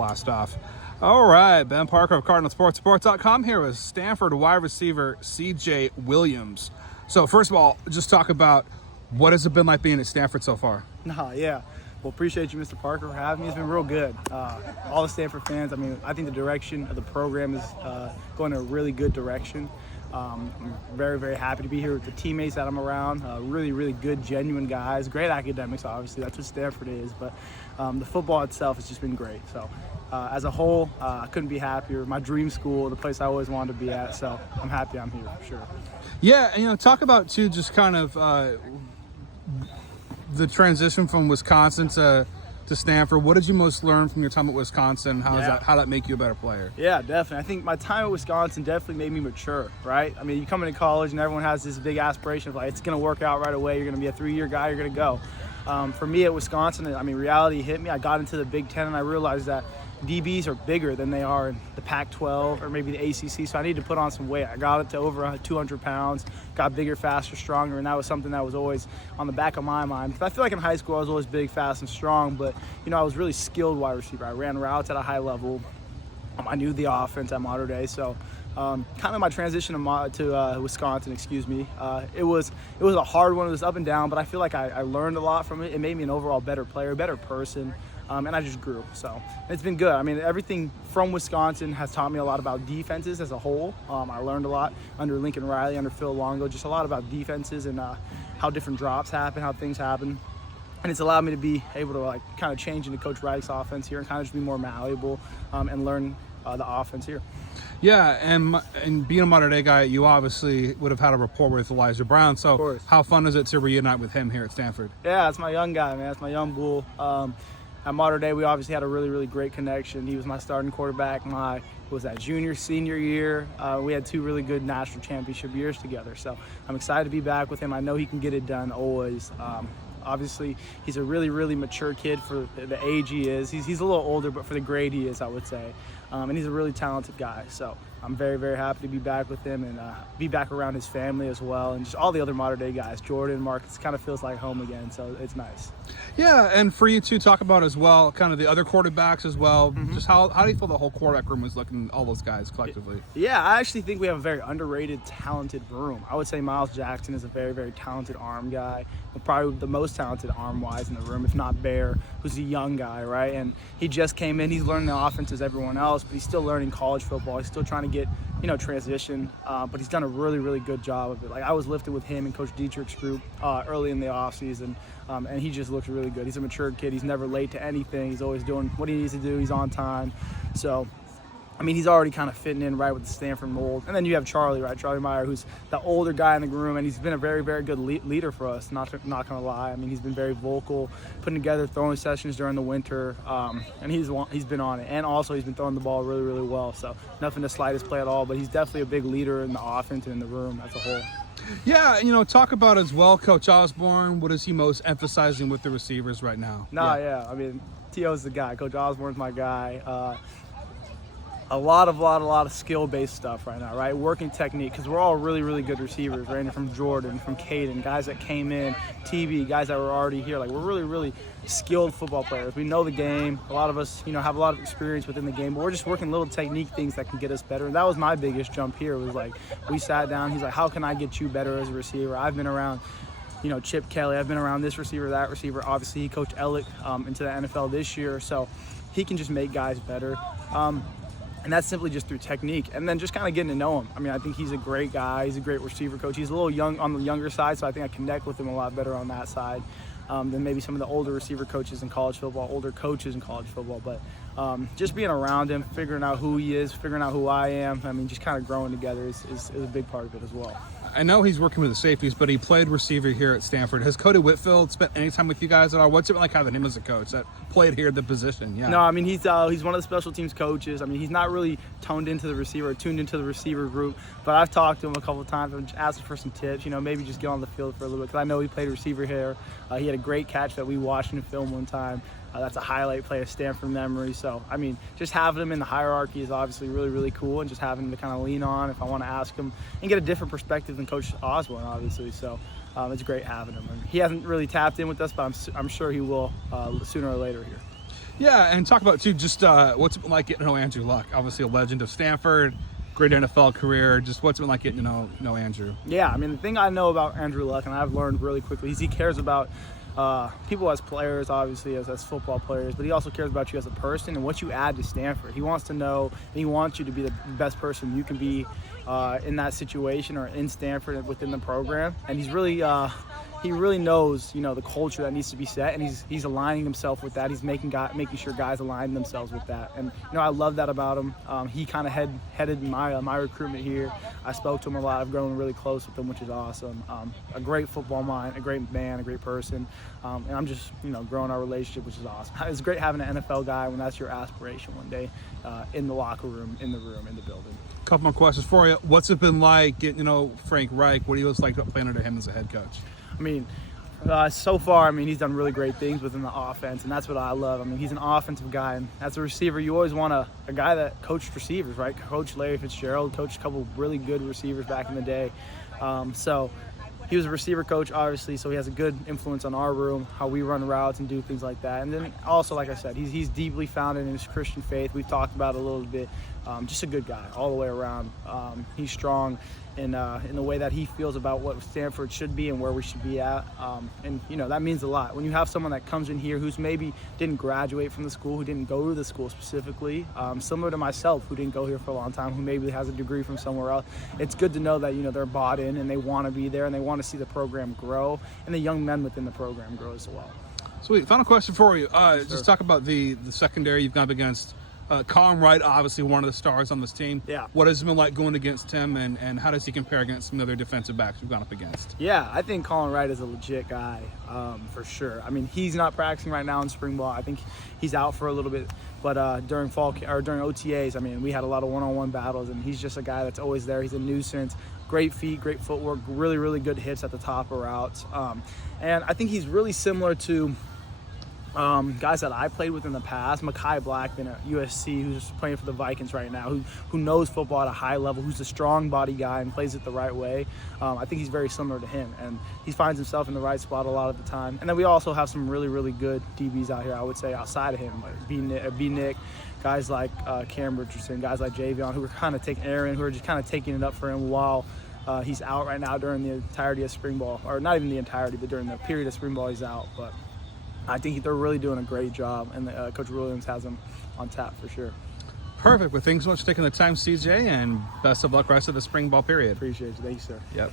Blast off. All right, Ben Parker of CardinalSports.com here with Stanford wide receiver CJ Williams. So first of all, just talk about what has it been like being at Stanford so far? Yeah. Well, appreciate you, Mr. Parker, for having me. It's been real good. All the Stanford fans, I think the direction of the program is going in a really good direction. I'm very, very happy to be here with the teammates that I'm around. Really, really good, genuine guys. Great academics, obviously. That's what Stanford is. But the football itself has just been great. So as a whole, I couldn't be happier. My dream school, the place I always wanted to be at. So I'm happy I'm here, for sure. Yeah, and talk about, too, just kind of the transition from Wisconsin to Stanford. What did you most learn from your time at Wisconsin? How that make you a better player? Yeah, definitely. I think my time at Wisconsin definitely made me mature, right? I mean, you come into college and everyone has this big aspiration of like, it's going to work out right away. You're going to be a 3-year guy. You're going to go. For me at Wisconsin, reality hit me. I got into the Big Ten and I realized that DBs are bigger than they are in the Pac-12 or maybe the ACC, so I needed to put on some weight. I got it to over 200 pounds, got bigger, faster, stronger, and that was something that was always on the back of my mind. I feel like in high school I was always big, fast, and strong, but I was really skilled wide receiver. I ran routes at a high level. I knew the offense at Mater Dei, so kind of my transition to Wisconsin, it was a hard one. It was up and down, but I feel like I learned a lot from it. It made me an overall better player, better person. And I just grew. So it's been good. Everything from Wisconsin has taught me a lot about defenses as a whole. I learned a lot under Lincoln Riley, under Phil Longo, just a lot about defenses and how different drops happen, how things happen. And it's allowed me to be able to kind of change into Coach Riley's offense here and kind of just be more malleable and learn the offense here. Yeah, and being a Mater Dei guy, you obviously would have had a rapport with Elijah Brown. So how fun is it to reunite with him here at Stanford? Yeah, it's my young guy, man. It's my young bull. At Mater Dei, we obviously had a really, really great connection. He was my starting quarterback my junior, senior year. We had 2 really good national championship years together. So I'm excited to be back with him. I know he can get it done always. Obviously, he's a really, really mature kid for the age he is. He's a little older, but for the grade he is, I would say. And he's a really talented guy. So I'm very, very happy to be back with him and be back around his family as well. And just all the other Mater Dei guys, Jordan, Marcus, kind of feels like home again. So it's nice. Yeah, and for you to talk about as well, kind of the other quarterbacks as well, just how do you feel the whole quarterback room was looking, all those guys collectively? Yeah, I actually think we have a very underrated, talented room. I would say Miles Jackson is a very, very talented arm guy, probably the most talented arm-wise in the room, if not Bear, who's a young guy, right? And he just came in. He's learning the offense as everyone else, but he's still learning college football. He's still trying to get, transition, but he's done a really, really good job of it. I was lifted with him and Coach Dietrich's group early in the offseason, and he just looks really good. He's a mature kid. He's never late to anything. He's always doing what he needs to do. He's on time. So, he's already kind of fitting in right with the Stanford mold. And then you have Charlie, right? Charlie Meyer, who's the older guy in the room, and he's been a very, very good leader for us, not going to lie. He's been very vocal, putting together throwing sessions during the winter, and he's been on it. And also he's been throwing the ball really, really well. So nothing to slight his play at all, but he's definitely a big leader in the offense and in the room as a whole. Yeah, talk about as well, Coach Osborne. What is he most emphasizing with the receivers right now? T.O.'s the guy. Coach Osborne's my guy. A lot of skill-based stuff right now, right? Working technique, because we're all really, really good receivers, right? From Jordan, from Caden, guys that came in, TV, guys that were already here. We're really, really skilled football players. We know the game. A lot of us, have a lot of experience within the game, but we're just working little technique things that can get us better. And that was my biggest jump here. Was we sat down. He's like, how can I get you better as a receiver? I've been around, Chip Kelly. I've been around this receiver, that receiver. Obviously, he coached Ellick into the NFL this year, so he can just make guys better. And that's simply just through technique and then just kind of getting to know him. I think he's a great guy. He's a great receiver coach. He's a little young on the younger side, so I think I connect with him a lot better on that side than maybe some of the older receiver coaches in college football, older coaches in college football. But just being around him, figuring out who he is, figuring out who I am, just kind of growing together is a big part of it as well. I know he's working with the safeties, but he played receiver here at Stanford. Has Cody Whitfield spent any time with you guys at all? What's it like having him as a coach that played here at the position? Yeah. No, he's one of the special teams coaches. He's not really tuned into the receiver group, but I've talked to him a couple of times and asked him for some tips. Maybe just get on the field for a little bit, because I know he played receiver here. He had a great catch that we watched in film one time. That's a highlight play of Stanford memory. So, just having him in the hierarchy is obviously really, really cool, and just having him to kind of lean on if I want to ask him and get a different perspective than Coach Osborne, obviously. So, it's great having him. And he hasn't really tapped in with us, but I'm sure he will sooner or later here. Yeah, and talk about too just what's it been like getting to know Andrew Luck. Obviously, a legend of Stanford, great NFL career. Just what's it been like getting to know Andrew? Yeah, I mean, the thing I know about Andrew Luck, and I've learned really quickly, is he cares about people as players, obviously, as football players, but he also cares about you as a person and what you add to Stanford. He wants to know, and he wants you to be the best person you can be in that situation or in Stanford within the program. And he's really he really knows, the culture that needs to be set, and he's aligning himself with that. He's making sure guys align themselves with that. And I love that about him. He kind of headed my recruitment here. I spoke to him a lot. I've grown really close with him, which is awesome. A great football mind, a great man, a great person. And I'm just, growing our relationship, which is awesome. It's great having an NFL guy when that's your aspiration one day, in the locker room, in the building. A couple more questions for you. What's it been like getting to know Frank Reich? What do you like playing under him as a head coach? I mean, so far, he's done really great things within the offense, and that's what I love. He's an offensive guy, and as a receiver, you always want a guy that coached receivers, right? Coach Larry Fitzgerald, coached a couple really good receivers back in the day. So he was a receiver coach, obviously, so he has a good influence on our room, how we run routes and do things like that. And then also, like I said, he's deeply founded in his Christian faith. We've talked about it a little bit. Just a good guy all the way around. He's strong in the way that he feels about what Stanford should be and where we should be at. And that means a lot. When you have someone that comes in here who's maybe didn't graduate from the school, who didn't go to the school specifically, similar to myself, who didn't go here for a long time, who maybe has a degree from somewhere else, it's good to know that, they're bought in and they want to be there and they want to see the program grow and the young men within the program grow as well. Sweet. Final question for you. Just talk about the secondary you've gone up against. Colin Wright, obviously one of the stars on this team. Yeah. What has it been like going against him, and how does he compare against some other defensive backs we've gone up against? Yeah, I think Colin Wright is a legit guy, for sure. He's not practicing right now in spring ball. I think he's out for a little bit. But during during OTAs, we had a lot of one-on-one battles, and he's just a guy that's always there. He's a nuisance. Great feet, great footwork, really, really good hips at the top of routes. And I think he's really similar to guys that I played with in the past. Mekhi Blackman at USC, who's playing for the Vikings right now, who knows football at a high level, who's a strong body guy and plays it the right way. I think he's very similar to him, and he finds himself in the right spot a lot of the time. And then we also have some really, really good DBs out here, I would say, outside of him, like B-Nick, guys like Cam Richardson, guys like Javion, who are kind of who are just kind of taking it up for him while he's out right now during the entirety of spring ball, or not even the entirety, but during the period of spring ball he's out. But I think they're really doing a great job, and Coach Williams has them on tap for sure. Perfect. Well, thanks so much for taking the time, CJ, and best of luck rest of the spring ball period. Appreciate you. Thank you, sir. Yep.